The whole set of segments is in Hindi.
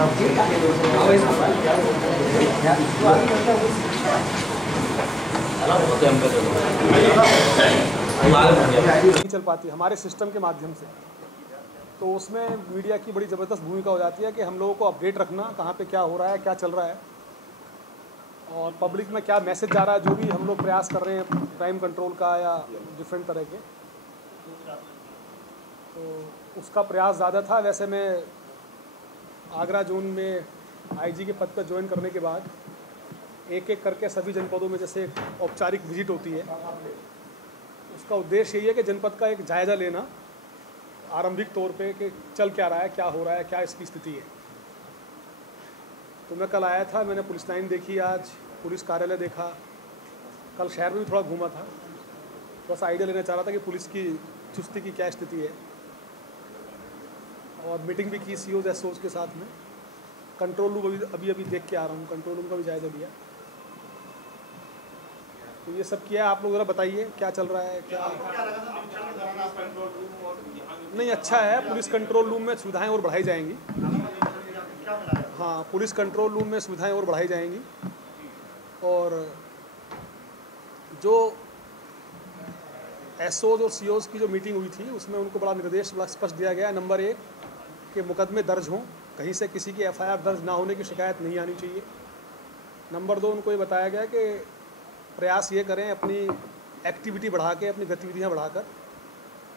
नहीं चल पाती हमारे सिस्टम के माध्यम से, तो उसमें मीडिया की बड़ी ज़बरदस्त भूमिका हो जाती है कि हम लोगों को अपडेट रखना, कहाँ पे क्या हो रहा है, क्या चल रहा है और पब्लिक में क्या मैसेज जा रहा है। जो भी हम लोग प्रयास कर रहे हैं क्राइम कंट्रोल का या डिफरेंट तरह के, तो उसका प्रयास ज़्यादा था। वैसे मैं आगरा जोन में आईजी के पद पर ज्वाइन करने के बाद एक एक करके सभी जनपदों में जैसे औपचारिक विजिट होती है, उसका उद्देश्य यही है कि जनपद का एक जायज़ा लेना आरंभिक तौर पे कि चल क्या रहा है, क्या हो रहा है, क्या इसकी स्थिति है। तो मैं कल आया था, मैंने पुलिस लाइन देखी, आज पुलिस कार्यालय देखा, कल शहर में भी थोड़ा घूमा था, बस आइडिया लेना चाह रहा था कि पुलिस की चुस्ती की क्या स्थिति है। और मीटिंग भी की सीओज एसओज के साथ में। कंट्रोल रूम अभी देख के आ रहा हूँ, कंट्रोल रूम का भी जायज़ा लिया। तो ये सब किया। आप लोग ज़रा बताइए क्या चल रहा है, क्या नहीं। अच्छा है, पुलिस कंट्रोल रूम में सुविधाएं और बढ़ाई जाएंगी। हाँ, पुलिस कंट्रोल रूम में सुविधाएं और बढ़ाई जाएंगी। और जो एसओज और सीओज की जो मीटिंग हुई थी उसमें उनको बड़ा निर्देश बड़ा स्पष्ट दिया गया। नंबर 1 कि मुकदमे दर्ज हों, कहीं से किसी की एफआईआर दर्ज ना होने की शिकायत नहीं आनी चाहिए। नंबर 2 उनको ये बताया गया कि प्रयास ये करें अपनी एक्टिविटी बढ़ा के, अपनी गतिविधियां बढ़ाकर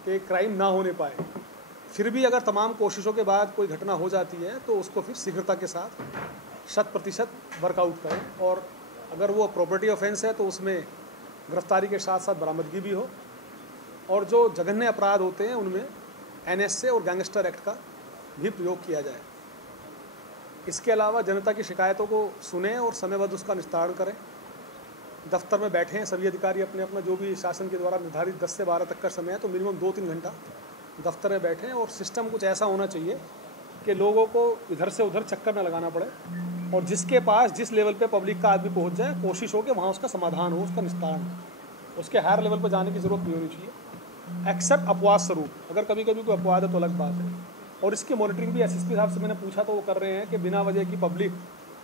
कि क्राइम ना होने पाए। फिर भी अगर तमाम कोशिशों के बाद कोई घटना हो जाती है तो उसको फिर शीघ्रता के साथ 100% वर्कआउट करें। और अगर वो प्रॉपर्टी ऑफेंस है तो उसमें गिरफ्तारी के साथ साथ बरामदगी भी हो। और जो जघन्य अपराध होते हैं उनमें एनएसए और गैंगस्टर एक्ट का भी प्रयोग किया जाए। इसके अलावा जनता की शिकायतों को सुने और समयबद्ध उसका निस्तारण करें। दफ्तर में बैठे हैं सभी अधिकारी अपने अपना, जो भी शासन के द्वारा निर्धारित 10 से 12 तक का समय है, तो मिनिमम 2-3 घंटा दफ्तर में बैठें। और सिस्टम कुछ ऐसा होना चाहिए कि लोगों को इधर से उधर चक्कर न लगाना पड़े और जिसके पास जिस लेवल पे पब्लिक का आदमी पहुंच जाए, कोशिश हो कि वहाँ उसका समाधान हो, उसका निस्तारण हो। उसके हायर लेवल पर जाने की ज़रूरत नहीं होनी चाहिए, एक्सेप्ट अपवाद स्वरूप। अगर कभी कभी कोई अपवाद है तो अलग बात है। और इसकी मॉनिटरिंग भी एसएसपी साहब से मैंने पूछा तो वो कर रहे हैं कि बिना वजह की पब्लिक,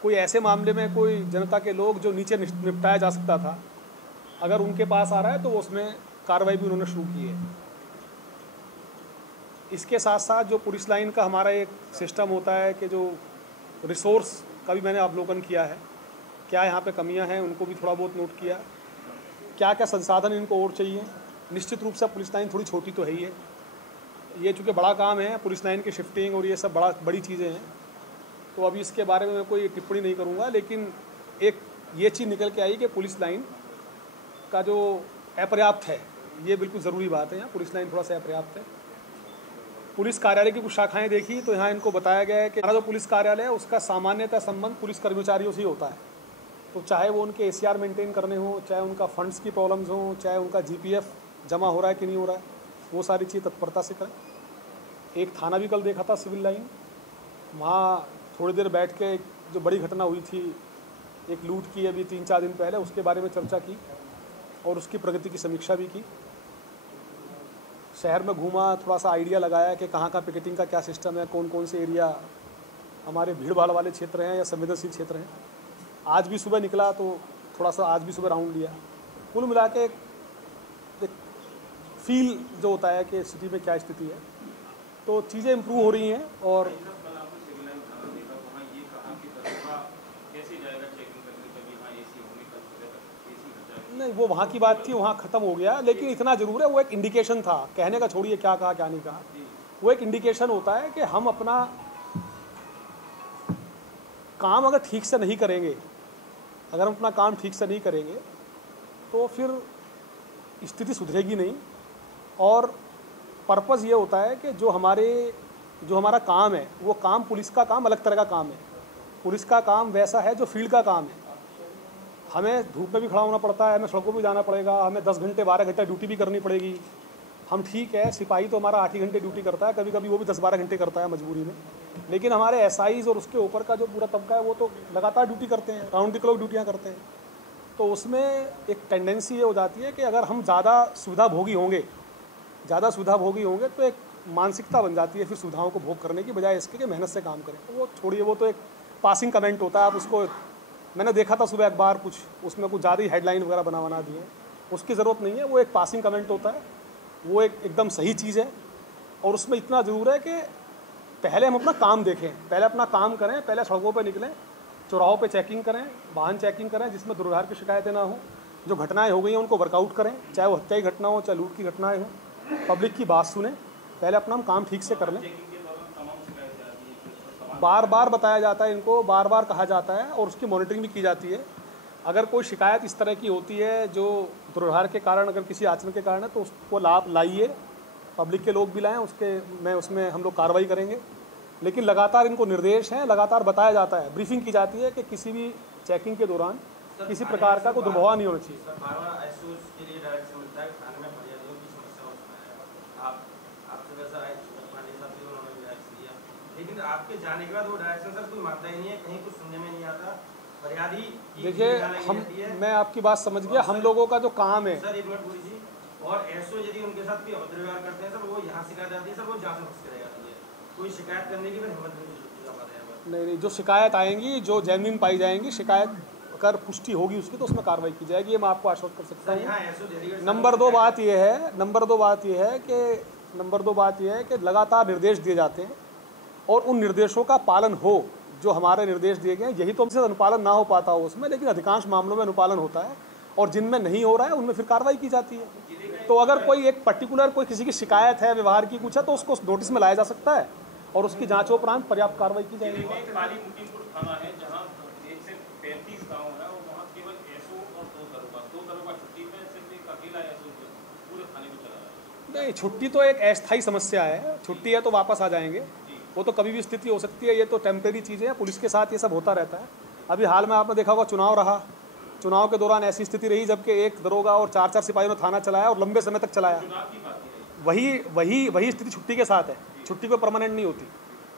कोई ऐसे मामले में कोई जनता के लोग जो नीचे निपटाया जा सकता था, अगर उनके पास आ रहा है तो उसमें कार्रवाई भी उन्होंने शुरू की है। इसके साथ साथ जो पुलिस लाइन का हमारा एक सिस्टम होता है कि जो रिसोर्स का भी मैंने अवलोकन किया है, क्या यहाँ पे कमियाँ हैं उनको भी थोड़ा बहुत नोट किया, क्या क्या संसाधन इनको और चाहिए। निश्चित रूप से पुलिस लाइन थोड़ी छोटी तो है ही है, ये चूँकि बड़ा काम है, पुलिस लाइन की शिफ्टिंग और ये सब बड़ी चीज़ें हैं, तो अभी इसके बारे में मैं कोई टिप्पणी नहीं करूँगा। लेकिन एक ये चीज़ निकल के आई कि पुलिस लाइन का जो अपर्याप्त है, ये बिल्कुल ज़रूरी बात है। यहाँ पुलिस लाइन थोड़ा सा अपर्याप्त है। पुलिस कार्यालय की कुछ शाखाएं देखी तो यहाँ इनको बताया गया है कि हमारा जो पुलिस कार्यालय है उसका सामान्यतः संबंध पुलिस कर्मचारियों से ही होता है। तो चाहे वो उनके एसीआर मेंटेन करने हो, चाहे उनका फंड्स की प्रॉब्लम्स हो, चाहे उनका जीपीएफ जमा हो रहा है कि नहीं हो रहा है, वो सारी चीज़ तत्परता से करें। एक थाना भी कल देखा था, सिविल लाइन, वहाँ थोड़ी देर बैठ के जो बड़ी घटना हुई थी, एक लूट की अभी 3-4 दिन पहले, उसके बारे में चर्चा की और उसकी प्रगति की समीक्षा भी की। शहर में घूमा, थोड़ा सा आइडिया लगाया कि कहाँ का पिकेटिंग का क्या सिस्टम है, कौन कौन से एरिया हमारे भीड़ भाड़ वाले क्षेत्र हैं या संवेदनशील क्षेत्र हैं। आज भी सुबह निकला तो थोड़ा सा आज भी सुबह राउंड लिया। कुल मिला के एक फील जो होता है कि सिटी में क्या स्थिति है, तो चीज़ें इम्प्रूव हो रही हैं। और नहीं, वो वहाँ की बात थी, वहाँ ख़त्म हो गया। लेकिन इतना ज़रूर है, वो एक इंडिकेशन था, कहने का छोड़िए क्या कहा क्या नहीं कहा, वो एक इंडिकेशन होता है कि हम अपना काम अगर ठीक से नहीं करेंगे, अगर हम अपना काम ठीक से नहीं करेंगे तो फिर स्थिति सुधरेगी नहीं। और पर्पज़ ये होता है कि जो हमारा काम है, वो काम, पुलिस का काम अलग तरह का काम है। पुलिस का काम वैसा है जो फील्ड का काम है। हमें धूप में भी खड़ा होना पड़ता है, हमें सड़कों पर जाना पड़ेगा, हमें 10 घंटे 12 घंटे ड्यूटी भी करनी पड़ेगी। हम ठीक है, सिपाही तो हमारा 8 ही घंटे ड्यूटी करता है, कभी कभी वो भी 10-12 घंटे करता है मजबूरी में। लेकिन हमारे एसआईज और उसके ऊपर का जो पूरा तबका है वो तो लगातार ड्यूटी करते हैं, राउंड द क्लॉक ड्यूटियाँ करते हैं। तो उसमें एक टेंडेंसी ये हो जाती है कि अगर हम ज़्यादा सुविधाभोगी होंगे तो एक मानसिकता बन जाती है फिर सुविधाओं को भोग करने की बजाय इसके कि मेहनत से काम करें। वो छोड़िए, वो तो एक पासिंग कमेंट होता है। आप उसको, मैंने देखा था सुबह अखबार कुछ उसमें कुछ ज़्यादा ही हेडलाइन वगैरह बना दिए, उसकी ज़रूरत नहीं है। वो एक पासिंग कमेंट होता है, वो एक एकदम सही चीज़ है। और उसमें इतना ज़रूर है कि पहले हम अपना काम देखें, पहले अपना काम करें, पहले सड़कों पर निकलें, चौराहों पे चेकिंग करें, वाहन चेकिंग करें जिसमें दुर्व्यवहार की शिकायतें ना हो। जो घटनाएं हो गई हैं उनको वर्कआउट करें, चाहे वो हत्या की घटना हो, चाहे लूट की घटनाएं हो। पब्लिक की बात सुने, पहले अपना हम काम ठीक से कर लें। बार बार बताया जाता है इनको, बार बार कहा जाता है और उसकी मॉनिटरिंग भी की जाती है। अगर कोई शिकायत इस तरह की होती है जो दुर्व्यवहार के कारण, अगर किसी आचरण के कारण है, तो उसको लाभ लाइए, पब्लिक के लोग भी लाएँ, उसमें हम लोग कार्रवाई करेंगे। लेकिन लगातार इनको निर्देश हैं, लगातार बताया जाता है, ब्रीफिंग की जाती है कि किसी भी चेकिंग के दौरान किसी प्रकार का कोई दुर्व्यवहार नहीं होना चाहिए। लेकिन आपके जाने के बाद वो डायरेक्शन सर कोई मानता ही नहीं है, कहीं कुछ सुनने में नहीं आता। फरियादी देखिए, मैं आपकी बात समझ गया। हम लोगों का जो काम है सर, एक मिनट पूरी जी, और एसओ यदि उनके साथ कोई अभद्र व्यवहार करते हैं सर, वो यहाँ शिकायत आती है सर, वो जांच में करे जाती है। कोई शिकायत करने की भी हिम्मत नहीं, जो शिकायत आएंगी, जो जेन्युइन पाई जाएंगी, शिकायत अगर पुष्टि होगी उसकी, तो उसमें कार्रवाई की जाएगी। ये मैं आपको आश्वस्त कर सकता हूँ। नंबर दो बात यह है कि लगातार निर्देश दिए जाते हैं और उन निर्देशों का पालन हो। जो हमारे निर्देश दिए गए, यही तो हमसे अनुपालन ना हो पाता हो उसमें, लेकिन अधिकांश मामलों में अनुपालन होता है और जिनमें नहीं हो रहा है उनमें फिर कार्रवाई की जाती है। तो अगर कोई एक पर्टिकुलर कोई किसी की शिकायत है, व्यवहार की कुछ है, तो उसको नोटिस में लाया जा सकता है और उसकी जांच उपरांत पर्याप्त कार्रवाई की जाएगी। नहीं, छुट्टी तो एक अस्थायी समस्या है। छुट्टी है तो वापस आ जाएंगे, वो तो कभी भी स्थिति हो सकती है। ये तो टेम्परेरी चीज़ें हैं, पुलिस के साथ ये सब होता रहता है। अभी हाल में आपने देखा होगा चुनाव रहा, चुनाव के दौरान ऐसी स्थिति रही जबकि एक दरोगा और 4-4 सिपाहियों ने थाना चलाया और लंबे समय तक चलाया। वही स्थिति छुट्टी के साथ है। छुट्टी कोई परमानेंट नहीं होती,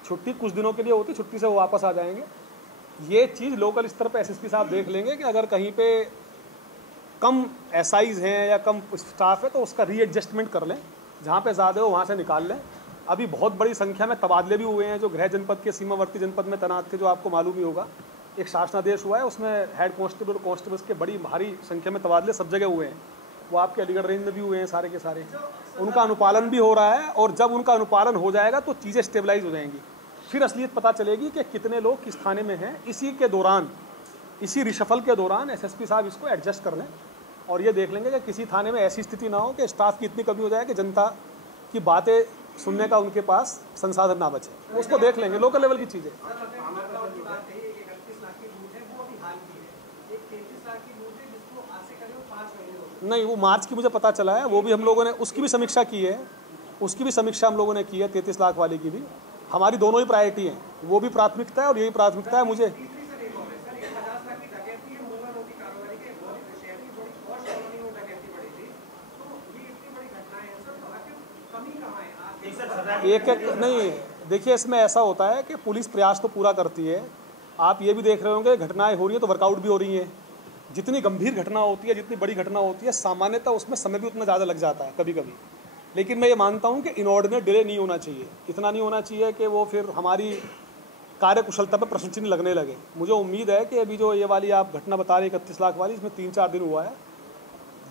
छुट्टी कुछ दिनों के लिए होती, छुट्टी से वो वापस आ जाएंगे। ये चीज़ लोकल स्तर पर एसएसपी साहब देख लेंगे कि अगर कहीं पे कम एसआईज हैं या कम स्टाफ है तो उसका रीएडजस्टमेंट कर लें, जहाँ पे ज़्यादा हो वहाँ से निकाल लें। अभी बहुत बड़ी संख्या में तबादले भी हुए हैं जो गृह जनपद के सीमावर्ती जनपद में तैनात थे, जो आपको मालूम ही होगा। एक शासनादेश हुआ है, उसमें हेड कांस्टेबल और कांस्टेबल्स के बड़ी भारी संख्या में तबादले सब जगह हुए हैं। वो आपके अलीगढ़ रेंज में भी हुए हैं सारे के सारे। उनका अनुपालन भी हो रहा है और जब उनका अनुपालन हो जाएगा तो चीज़ें स्टेबलाइज हो जाएंगी। फिर असलियत पता चलेगी कि कितने लोग किस थाने में हैं। इसी के दौरान, इसी रिशफल के दौरान एसएसपी साहब इसको एडजस्ट कर लें और ये देख लेंगे कि किसी थाने में ऐसी स्थिति ना हो कि स्टाफ की इतनी कमी हो जाए कि जनता की बातें सुनने का उनके पास संसाधन ना बचे। उसको देख लेंगे, लोकल लेवल की चीज़ें। नहीं, वो मार्च की मुझे पता चला है, वो भी हम लोगों ने उसकी भी समीक्षा की है, उसकी भी समीक्षा हम लोगों ने की है। 33 लाख वाले की भी हमारी दोनों ही प्रायोरिटी हैं, वो भी प्राथमिकता है और यही प्राथमिकता है मुझे। एक नहीं, देखिए इसमें ऐसा होता है कि पुलिस प्रयास तो पूरा करती है। आप ये भी देख रहे होंगे घटनाएं हो रही हैं तो वर्कआउट भी हो रही हैं। जितनी गंभीर घटना होती है, जितनी बड़ी घटना होती है, सामान्यतः उसमें समय भी उतना ज़्यादा लग जाता है कभी कभी। लेकिन मैं ये मानता हूँ कि इनऑर्डिनेट डिले नहीं होना चाहिए, इतना नहीं होना चाहिए कि वो फिर हमारी कार्यकुशलता पर प्रश्न चिन्ह लगने लगे। मुझे उम्मीद है कि अभी जो ये वाली आप घटना बता रहे 31 लाख वाली, इसमें 3-4 दिन हुआ है।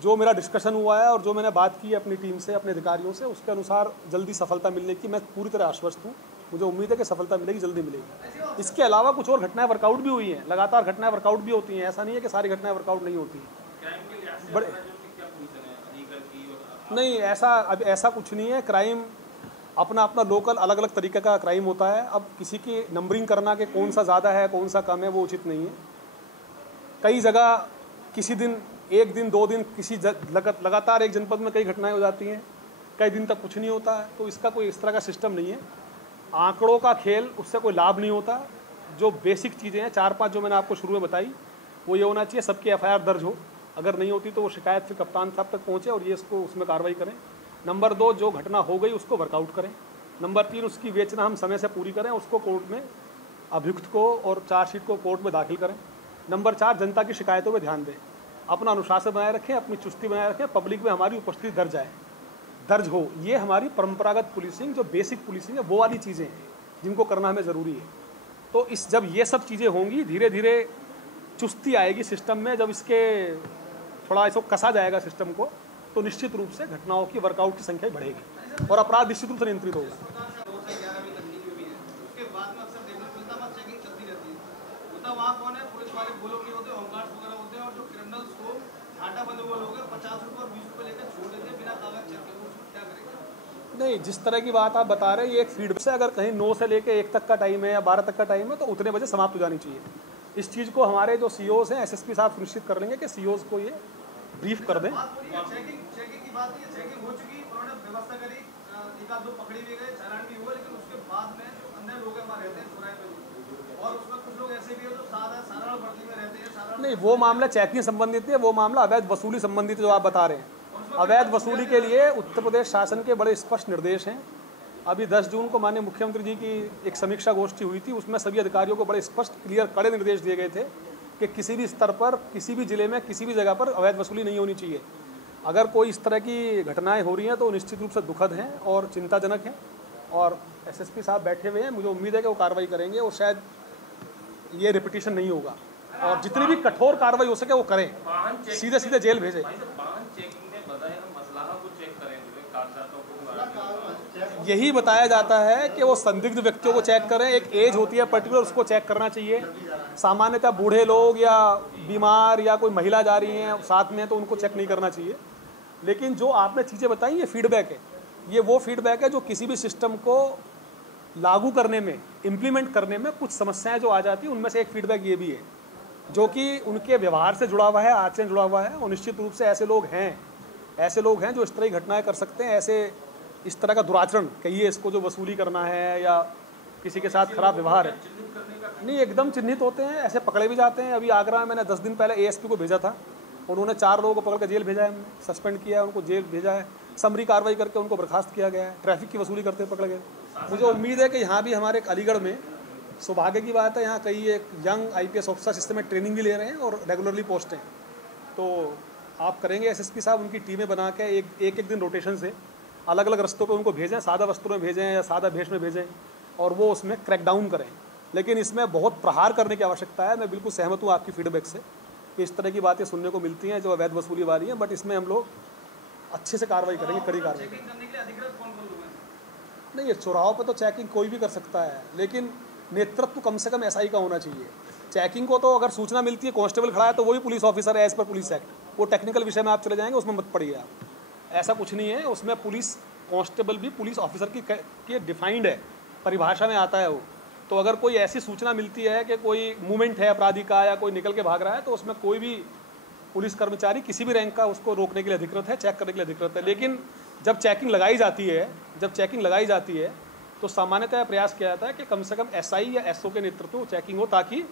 जो मेरा डिस्कशन हुआ है और जो मैंने बात की है अपनी टीम से, अपने अधिकारियों से, उसके अनुसार जल्दी सफलता मिलने की मैं पूरी तरह आश्वस्त हूँ। मुझे उम्मीद है कि सफलता मिलेगी, जल्दी मिलेगी। इसके अलावा कुछ और घटनाएं वर्कआउट भी हुई हैं, लगातार घटनाएं वर्कआउट भी होती हैं। ऐसा नहीं है कि सारी घटनाएं वर्कआउट नहीं होती हैं। बड़े नहीं, ऐसा कुछ नहीं है। क्राइम अपना अपना लोकल अलग अलग तरीके का क्राइम होता है। अब किसी की नंबरिंग करना कि कौन सा ज़्यादा है कौन सा कम है, वो उचित नहीं है। कई जगह किसी दिन, एक दिन 2 दिन किसी लगातार एक जनपद में कई घटनाएं हो जाती हैं, कई दिन तक कुछ नहीं होता है। तो इसका कोई इस तरह का सिस्टम नहीं है। आंकड़ों का खेल, उससे कोई लाभ नहीं होता। जो बेसिक चीज़ें हैं 4-5 जो मैंने आपको शुरू में बताई, वो ये होना चाहिए सबकी एफआईआर दर्ज हो। अगर नहीं होती तो वो शिकायत फिर कप्तान साहब तक पहुँचे और ये इसको उसमें कार्रवाई करें। नंबर 2, जो घटना हो गई उसको वर्कआउट करें। नंबर 3, उसकी विवेचना हम समय से पूरी करें, उसको कोर्ट में अभियुक्त को और चार्जशीट को कोर्ट में दाखिल करें। नंबर 4, जनता की शिकायतों पर ध्यान दें, अपना अनुशासन बनाए रखें, अपनी चुस्ती बनाए रखें, पब्लिक में हमारी उपस्थिति दर्ज आए। दर्ज हो, ये हमारी परंपरागत पुलिसिंग, जो बेसिक पुलिसिंग है, वो वाली चीज़ें हैं जिनको करना हमें ज़रूरी है। तो जब ये सब चीज़ें होंगी, धीरे धीरे चुस्ती आएगी सिस्टम में, जब इसके थोड़ा इसको कसा जाएगा सिस्टम को, तो निश्चित रूप से घटनाओं की, वर्कआउट की संख्या बढ़ेगी और अपराध निश्चित रूप से नियंत्रित होगा। वहाँ कौन है? पुलिस वाले वो लोग नहीं होते, होमगार्ड्स वगैरह होते हैं, और जो क्रिमिनल्स को घाटा बंद हुए लोग 50 रुपये और 20 रुपये लेकर छोड़ देते हैं बिना कागज चेक के, वो क्या करेंगे? नहीं, जिस तरह की बात आप बता रहे हैं, ये एक फीडबैक से, अगर कहीं 9 से लेकर 1 तक का टाइम है या 12 तक का टाइम है, तो उतने बजे समाप्त हो जानी चाहिए। इस चीज़ को हमारे जो सीओज हैं, एसएसपी साहब सुनिश्चित कर लेंगे कि सीओज को ये ब्रीफ कर दें। चेकिंग की बात नहीं है, चेकिंग हो चुकी, उन्होंने व्यवस्था करी, एक आध दो पकड़ी भी गए, चालान भी हुआ, लेकिन उसके बाद में जो अंदर लोग वहाँ रहते हैं सुराय पे, और उसमें कुछ लोग ऐसे भी है जो साधारण वर्दी में रहते हैं। नहीं, वो मामला चेकिंग संबंधित है, वो मामला अवैध वसूली संबंधित है जो आप बता रहे हैं। अवैध वसूली के लिए उत्तर प्रदेश शासन के बड़े स्पष्ट निर्देश हैं। अभी 10 जून को माननीय मुख्यमंत्री जी की एक समीक्षा गोष्ठी हुई थी, उसमें सभी अधिकारियों को बड़े स्पष्ट, क्लियर, कड़े निर्देश दिए गए थे कि किसी भी स्तर पर, किसी भी जिले में, किसी भी जगह पर अवैध वसूली नहीं होनी चाहिए। अगर कोई इस तरह की घटनाएं हो रही हैं तो निश्चित रूप से दुखद हैं और चिंताजनक हैं, और एसएसपी साहब बैठे हुए हैं, मुझे उम्मीद है कि वो कार्रवाई करेंगे और शायद ये रिपीटिशन नहीं होगा, और जितनी भी कठोर कार्रवाई हो सके वो करें, सीधे सीधे जेल भेजें। यही बताया जाता है कि वो संदिग्ध व्यक्तियों को चेक करें, एक एज होती है पर्टिकुलर, उसको चेक करना चाहिए। सामान्यतः बूढ़े लोग या बीमार या कोई महिला जा रही हैं साथ में, तो उनको चेक नहीं करना चाहिए। लेकिन जो आपने चीज़ें बताई, ये फीडबैक है, ये वो फीडबैक है जो किसी भी सिस्टम को लागू करने में, इम्प्लीमेंट करने में कुछ समस्याएं जो आ जाती हैं, उनमें से एक फीडबैक ये भी है, जो कि उनके व्यवहार से जुड़ा हुआ है, आचरण से जुड़ा हुआ है। और निश्चित रूप से ऐसे लोग हैं जो इस तरह की घटनाएं कर सकते हैं, ऐसे इस तरह का दुराचरण कहिए इसको, जो वसूली करना है या किसी के साथ खराब व्यवहार है, नहीं, एकदम चिन्हित होते हैं, ऐसे पकड़े भी जाते हैं। अभी आगरा में मैंने 10 दिन पहले एएसपी को भेजा था, उन्होंने 4 लोगों को पकड़ कर जेल भेजा है, हमने सस्पेंड किया है, उनको जेल भेजा है, समरी कार्रवाई करके उनको बर्खास्त किया गया है, ट्रैफिक की वसूली करते पकड़ गए। मुझे उम्मीद है कि यहाँ भी हमारे अलीगढ़ में, सौभाग्य की बात है, यहाँ कई एक यंग IPS ऑफिसर सिस्टम में ट्रेनिंग भी ले रहे हैं और रेगुलरली पोस्ट हैं। तो आप करेंगे एसएसपी साहब, उनकी टीमें बना के एक दिन रोटेशन से अलग अलग रस्तों पे उनको भेजें, सादा वस्त्रों में भेजें या सादा भेष में भेजें, और वो उसमें क्रैकडाउन करें। लेकिन इसमें बहुत प्रहार करने की आवश्यकता है। मैं बिल्कुल सहमत हूँ आपकी फीडबैक से कि इस तरह की बातें सुनने को मिलती हैं जो अवैध वसूली वाली हैं, बट इसमें हम लोग अच्छे से कार्रवाई करेंगे, कड़ी कार्रवाई नहीं। ये चौराहों पर तो चेकिंग कोई भी कर सकता है, लेकिन नेतृत्व कम से कम SI का होना चाहिए। चेकिंग को तो अगर सूचना मिलती है, कांस्टेबल खड़ा है, तो वही पुलिस ऑफिसर है एज पर पुलिस एक्ट। वो टेक्निकल विषय में आप चले जाएंगे, उसमें मत पड़िए आप, ऐसा कुछ नहीं है। उसमें पुलिस कांस्टेबल भी पुलिस ऑफिसर की डिफाइंड है, परिभाषा में आता है वो। तो अगर कोई ऐसी सूचना मिलती है कि कोई मूवमेंट है अपराधी का या कोई निकल के भाग रहा है, तो उसमें कोई भी पुलिस कर्मचारी किसी भी रैंक का उसको रोकने के लिए अधिकृत है, चेक करने के लिए अधिकृत है। लेकिन जब चेकिंग लगाई जाती है तो सामान्यतः प्रयास किया जाता है कि कम से कम SI या SO के नेतृत्व में चेकिंग हो, ताकि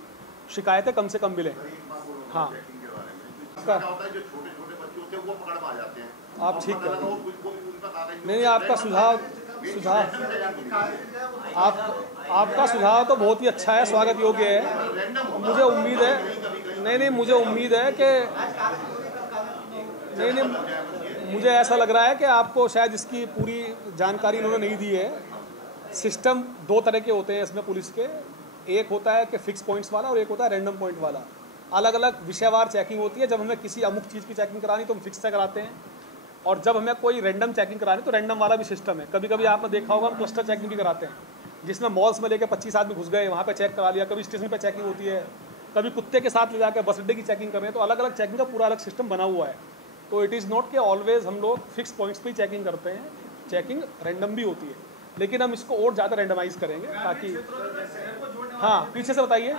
शिकायतें कम से कम मिलें। हाँ, आप ठीक करें। नहीं, आपका सुझाव तो बहुत ही अच्छा है, स्वागत योग्य है। मुझे उम्मीद है मुझे ऐसा लग रहा है कि आपको शायद इसकी पूरी जानकारी इन्होंने नहीं दी है। सिस्टम 2 तरह के होते हैं इसमें पुलिस के, एक होता है कि फिक्स पॉइंट्स वाला और एक होता है रैंडम पॉइंट वाला। अलग अलग विषयवार चेकिंग होती है। जब हमें किसी अमुक चीज़ की चेकिंग करानी तो हम फिक्स से कराते हैं, और जब हमें कोई रैंडम चेकिंग करानी तो रैंडम वाला भी सिस्टम है। कभी कभी आपने देखा होगा हम क्लस्टर चेकिंग भी कराते हैं, जिसमें मॉल्स में लेकर 25 आदमी घुस गए, वहाँ पे चेक करा लिया। कभी स्टेशन पे चेकिंग होती है, कभी कुत्ते के साथ ले जाकर बस अड्डे की चेकिंग कर रहे हैं। तो अलग अलग चेकिंग का पूरा अलग सिस्टम बना हुआ है। तो इट इज़ नॉट कि ऑलवेज हम लोग फिक्स पॉइंट्स पर ही चेकिंग करते हैं, चेकिंग रैंडम भी होती है, लेकिन हम इसको और ज़्यादा रैंडमाइज करेंगे ताकि। हाँ, पीछे से बताइए।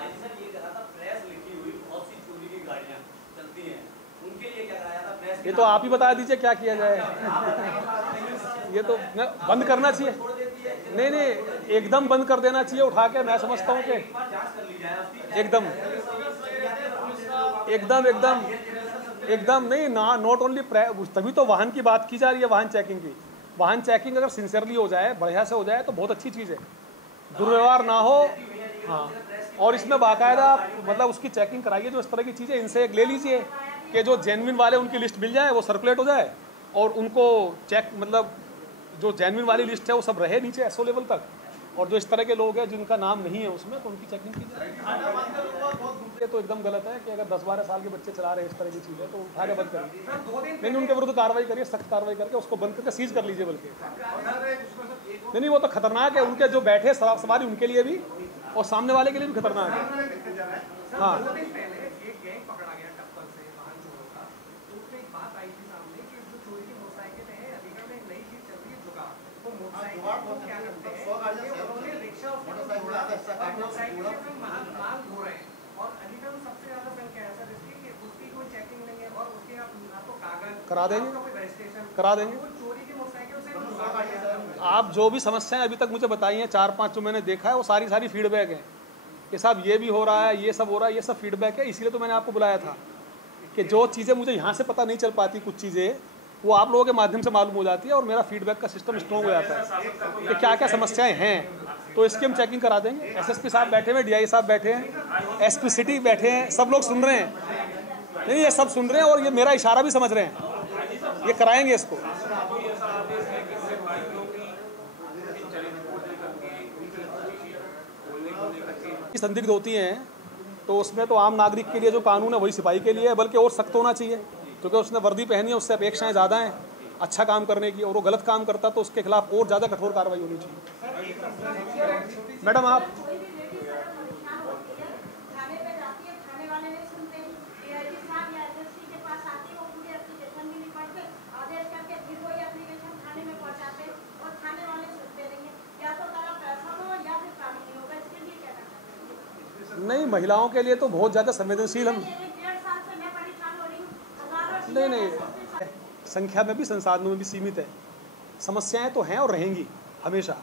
ये तो आप ही बता दीजिए क्या किया जाए। ये तो बंद करना चाहिए। नहीं, एकदम बंद कर देना चाहिए उठा के। मैं समझता हूँ कि एकदम नहीं ना, नॉट ओनली। तभी तो वाहन की बात की जा रही है, वाहन चेकिंग की। वाहन चेकिंग अगर सिंसियरली हो जाए, बढ़िया से हो जाए, तो बहुत अच्छी चीज़ है। दुर्व्यवहार ना हो। हाँ, और इसमें बाकायदा मतलब उसकी चेकिंग कराइए। जो इस तरह की चीज़ें, इनसे एक ले लीजिए कि जो जेन्युइन वाले उनकी लिस्ट मिल जाए, वो सर्कुलेट हो जाए, और उनको चेक मतलब जो जेन्युइन वाली लिस्ट है वो सब रहे नीचे एसओ लेवल तक, और जो इस तरह के लोग हैं जिनका नाम नहीं है उसमें, तो उनकी चेकिंग की जाए। ये तो एकदम गलत है कि अगर 10-12 साल के बच्चे चला रहे हैं इस तरह की चीज़ें तो उठा के बंद करिए। नहीं, उनके विरुद्ध कार्रवाई करिए, सख्त कार्रवाई करके उसको बंद करके सीज कर लीजिए। बल्कि नहीं, वो तो खतरनाक है, उनके जो बैठे सवारी उनके लिए भी और सामने वाले के लिए भी खतरनाक है। हाँ, करा देंगे। आप जो भी समस्याएं अभी तक मुझे बताई हैं 4-5 जो मैंने देखा है वो सारी फीडबैक है कि साहब ये भी हो रहा है, ये सब हो रहा है, ये सब फीडबैक है। इसीलिए तो मैंने आपको बुलाया था कि जो चीज़ें मुझे यहाँ से पता नहीं चल पाती, कुछ चीज़ें वो आप लोगों के माध्यम से मालूम हो जाती है और मेरा फीडबैक का सिस्टम स्ट्रॉन्ग हो जाता है कि क्या क्या समस्याएं हैं। तो इसकी हम चेकिंग करा देंगे। एसएसपी साहब बैठे हुए, डीआई साहब बैठे हैं, एसपी सिटी बैठे हैं, सब लोग सुन रहे हैं। नहीं, ये सब सुन रहे हैं और ये मेरा इशारा भी समझ रहे हैं, ये कराएंगे इसको। संदिग्ध होती हैं तो उसमें तो आम नागरिक के लिए जो कानून है वही सिपाही के लिए है, बल्कि और सख्त होना चाहिए, क्योंकि उसने वर्दी पहनी है, उससे अपेक्षाएं ज़्यादा हैं अच्छा काम करने की, और वो गलत काम करता तो उसके खिलाफ और ज़्यादा कठोर कार्रवाई होनी चाहिए। मैडम आप नहीं, महिलाओं के लिए तो बहुत ज़्यादा संवेदनशील हम नहीं, संख्या में भी संसाधनों में भी सीमित है। समस्याएं तो हैं और रहेंगी हमेशा।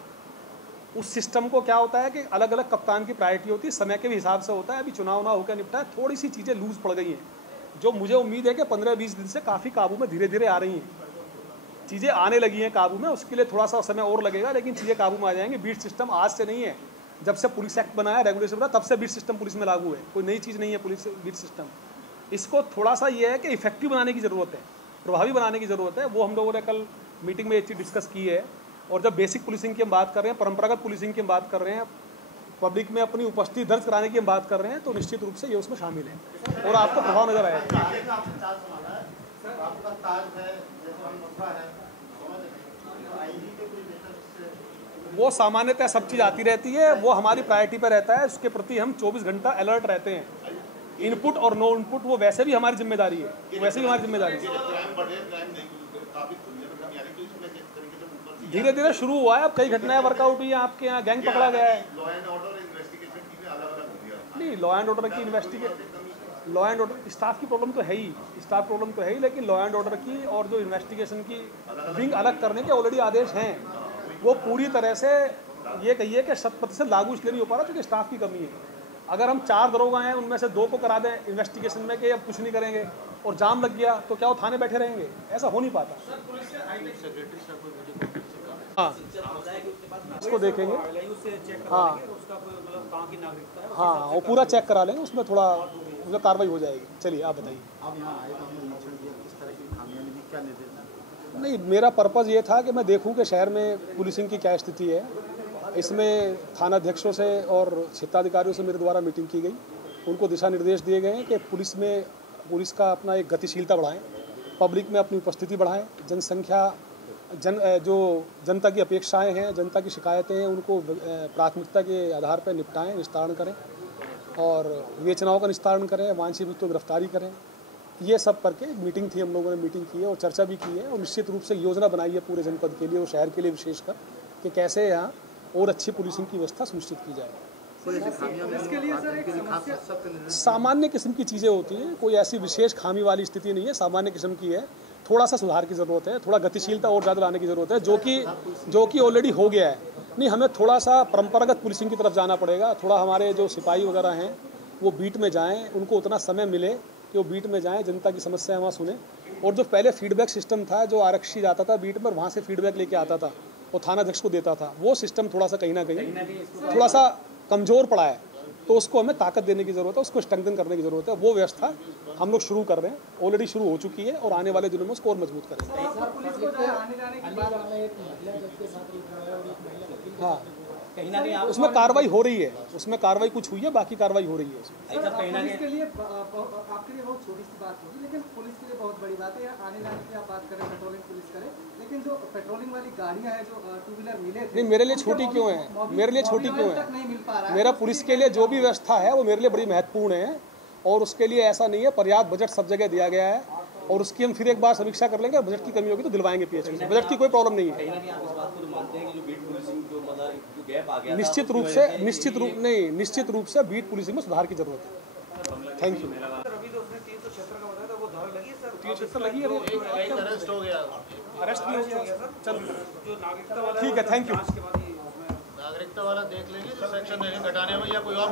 उस सिस्टम को क्या होता है कि अलग अलग कप्तान की प्रायोरिटी होती है, समय के भी हिसाब से होता है। अभी चुनाव ना होकर निपटा है, थोड़ी सी चीज़ें लूज पड़ गई हैं, जो मुझे उम्मीद है कि 15-20 दिन से काफ़ी काबू में धीरे धीरे आ रही हैं, चीज़ें आने लगी हैं काबू में। उसके लिए थोड़ा सा समय और लगेगा, लेकिन चीज़ें काबू में आ जाएंगी। बीट सिस्टम आज से नहीं है, जब से पुलिस एक्ट बनाया, रेगुलेशन बना, तब से बीट सिस्टम पुलिस में लागू है, कोई नई चीज़ नहीं है पुलिस बीट सिस्टम। इसको थोड़ा सा ये है कि इफेक्टिव बनाने की ज़रूरत है, प्रभावी बनाने की ज़रूरत है। वो हम लोगों ने कल मीटिंग में ये चीज़ डिस्कस की है। और जब बेसिक पुलिसिंग की हम बात कर रहे हैं, परंपरागत पुलिसिंग की हम बात कर रहे हैं, पब्लिक में अपनी उपस्थिति दर्ज कराने की हम बात कर रहे हैं, तो निश्चित रूप से ये उसमें शामिल है और आपको प्रभाव नजर आएगा। वो सामान्यतः सब चीज़ आती रहती है, वो हमारी प्रायोरिटी पर रहता है, उसके प्रति हम 24 घंटा अलर्ट रहते हैं। इनपुट और नो इनपुट वो वैसे भी हमारी जिम्मेदारी है, वैसे भी हमारी जिम्मेदारी है। धीरे धीरे शुरू हुआ है, अब कई घटनाएं वर्कआउट हुई है। आपके यहाँ गैंग पकड़ा गया है। नहीं, लॉ एंड ऑर्डर की investigation, law and order staff की प्रॉब्लम तो है ही, स्टाफ प्रॉब्लम तो है ही, लेकिन लॉ एंड ऑर्डर की और जो इन्वेस्टिगेशन की विंग अलग करने के ऑलरेडी आदेश हैं। वो पूरी तरह से ये कहिए कि 100% लागू इसलिए नहीं हो पा रहा क्योंकि स्टाफ की कमी है। अगर हम 4 दरोगा हैं, उनमें से 2 को करा दें इन्वेस्टिगेशन में कि अब कुछ नहीं करेंगे और जाम लग गया, तो क्या वो थाने बैठे रहेंगे? ऐसा हो नहीं पाता। हाँ, उसको देखेंगे। हाँ हाँ, वो पूरा चेक करा लेंगे, उसमें थोड़ा उसमें कार्रवाई हो जाएगी। चलिए आप बताइए। नहीं, मेरा पर्पज़ ये था कि मैं देखूं कि शहर में पुलिसिंग की क्या स्थिति है। इसमें थानाध्यक्षों से और क्षेत्राधिकारियों से मेरे द्वारा मीटिंग की गई, उनको दिशा निर्देश दिए गए हैं कि पुलिस का अपना एक गतिशीलता बढ़ाएं, पब्लिक में अपनी उपस्थिति बढ़ाएं, जनसंख्या जो जनता की अपेक्षाएं हैं, जनता की शिकायतें हैं, उनको प्राथमिकता के आधार पर निपटाएं, निस्तारण करें और विवेचनाओं का निस्तारण करें, वांछित व्यक्तियों को गिरफ्तारी करें। ये सब करके मीटिंग थी, हम लोगों ने मीटिंग की है और चर्चा भी की है और निश्चित रूप से योजना बनाई है पूरे जनपद के लिए और शहर के लिए विशेषकर कि कैसे यहाँ और अच्छी पुलिसिंग की व्यवस्था सुनिश्चित की जाए। सामान्य किस्म की चीज़ें होती हैं, कोई ऐसी विशेष खामी वाली स्थिति नहीं है, सामान्य किस्म की है। थोड़ा सा सुधार की ज़रूरत है, थोड़ा गतिशीलता और ज़्यादा लाने की ज़रूरत है, जो कि ऑलरेडी हो गया है। नहीं, हमें थोड़ा सा परंपरागत पुलिसिंग की तरफ जाना पड़ेगा। थोड़ा हमारे जो सिपाही वगैरह हैं वो बीट में जाएँ, उनको उतना समय मिले कि वो बीट में जाएँ, जनता की समस्या वहाँ सुने। और जो पहले फीडबैक सिस्टम था, जो आरक्षी जाता था बीट पर, वहाँ से फीडबैक लेके आता था और थानाध्यक्ष को देता था, वो सिस्टम थोड़ा सा कहीं ना कहीं थोड़ा सा कमज़ोर पड़ा है। तो उसको हमें ताकत देने की ज़रूरत है, उसको स्ट्रेंथन करने की ज़रूरत है। वो व्यवस्था हम लोग शुरू कर रहे हैं, ऑलरेडी शुरू हो चुकी है और आने वाले दिनों में उसको और मजबूत करेंगे। हाँ, कहीं ना कहीं आप उसमें कार्रवाई हो रही है, उसमें कार्रवाई कुछ हुई है, बाकी कार्रवाई हो रही है उसमें। कहीं ना पुलिस के लिए आपके लिए बहुत छोटी सी बात होगी, लेकिन पुलिस के लिए बहुत बड़ी बात है। आने जाने की आप बात करें, पेट्रोलिंग पुलिस करे, लेकिन जो पेट्रोलिंग वाली गाड़ियां हैं, जो टू व्हीलर मिले थे, नहीं, मेरे लिए छोटी क्यों है? मेरे लिए छोटी क्यों तक नहीं मिल पा रहा है? है। मेरा पुलिस के लिए जो भी व्यवस्था है वो मेरे लिए बड़ी महत्वपूर्ण है और उसके लिए ऐसा नहीं है, पर्याप्त बजट सब जगह दिया गया है और उसकी हम फिर एक बार समीक्षा कर लेंगे। बजट की कमी होगी तो दिलवाएंगे पीएचपी से, बजट की कोई प्रॉब्लम नहीं है। कहीं ना कहीं आप इस बात को तो मानते हैं कि जो बीट पुलिसिंग जो मतलब जो गैप आ गया था, निश्चित रूप से निश्चित रूप से बीट पुलिसिंग में सुधार की जरूरत है। Thank you. अभी तो उसने 376 का बताया था, वो धारा लगी है सर? 376 लगी है, अरेस्ट हो गया, अरेस्ट भी हो गया सर। चल जो नागरिकता वाला ठीक है, थैंक यू। जांच के बाद ही उसमें नागरिकता वाला देख लेंगे जो सेक्शन देंगे घटाने में या कोई और